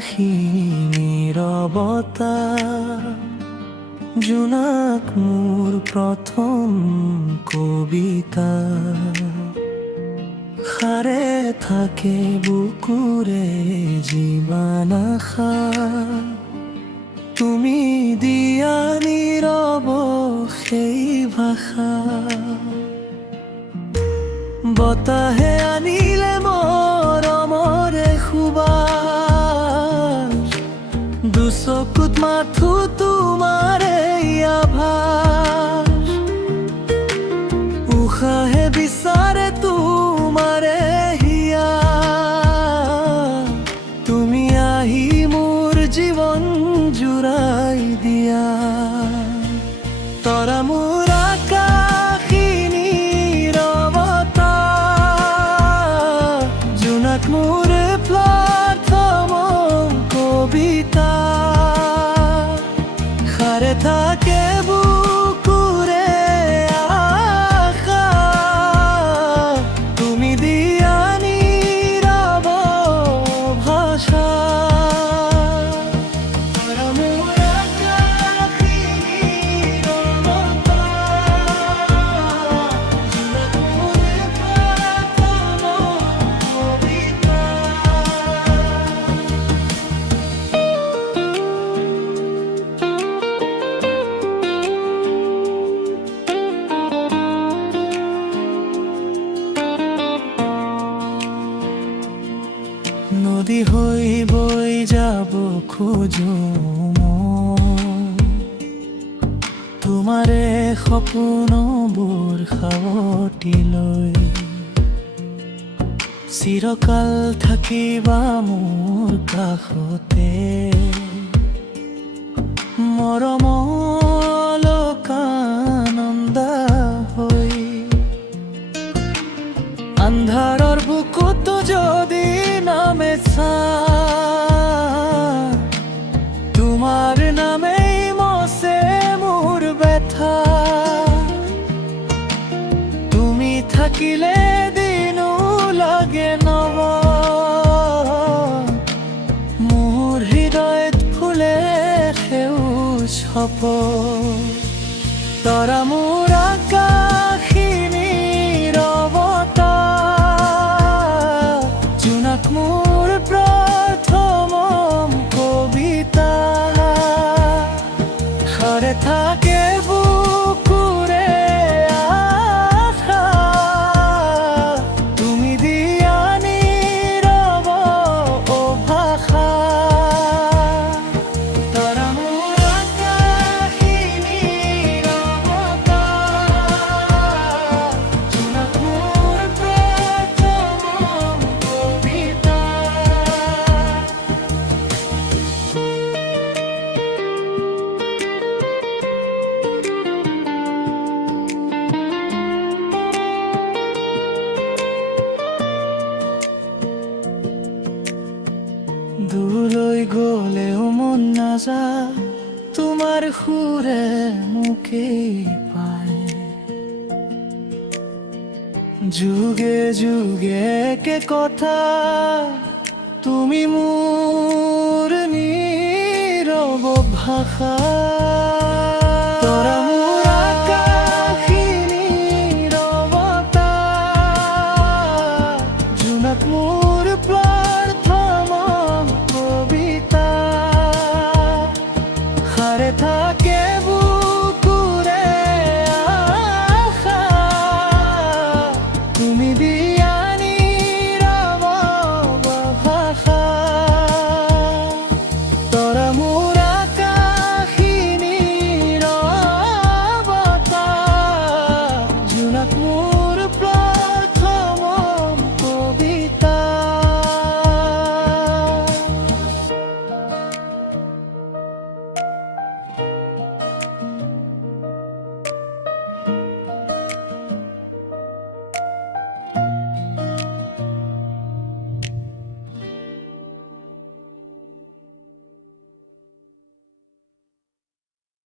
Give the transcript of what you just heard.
আকাশী নীৰবতা জোনাক মোৰ প্ৰথম কবিতা সাৰে থাকে বুকুৰে যিমান আশা তুমি দিয়া নীৰৱ সেই ভাষা বতাহে আনিলে মৰমৰে সুবাস দুচকুত মাথো তোমাৰে আভাস উশাহে বিচাৰে তোমাৰে হিয়া তুমি আহি মোৰ জীৱন জুৰাই দিয়া তৰা মোৰ আকাশী নীৰৱতা জোনাক মোৰ প্ৰথম কবিতা সাৰে থাকে বুকুৰে আশা তুমি দিয়া নীৰৱ ভাষা নদী হৈ বৈ যাব খোজো তোমাৰে সপোনবোৰ সাৱটি লৈ চিৰকাল থাকিবা মোৰ কাষতে মৰমলকানন্দা হৈ আন্ধাৰৰ বুকুতো যদি নামে তোমাৰ নামেই মছে মোৰ ব্যথা তুমি থাকিলে দিনো লাগে নব মোৰ হৃদয়ত ফুলে সেউজ সপোন তৰা মোৰ আকাশী নীৰৱতা জোনাক মোৰ প্ৰথম কবিতা সাৰে থাকে বুকুৰে আশা তুমি দিয়া নীৰৱ ভাষা তৰা মোৰ আকাশী নীৰৱতা জোনাক মোৰ প্ৰথম কবিতা দূৰলৈ গলেও মন নাযায় তোমাৰ সুৰে মোকেই পায় যুগে যুগে একে কথা তুমি মোৰ নীৰৱ ভাষা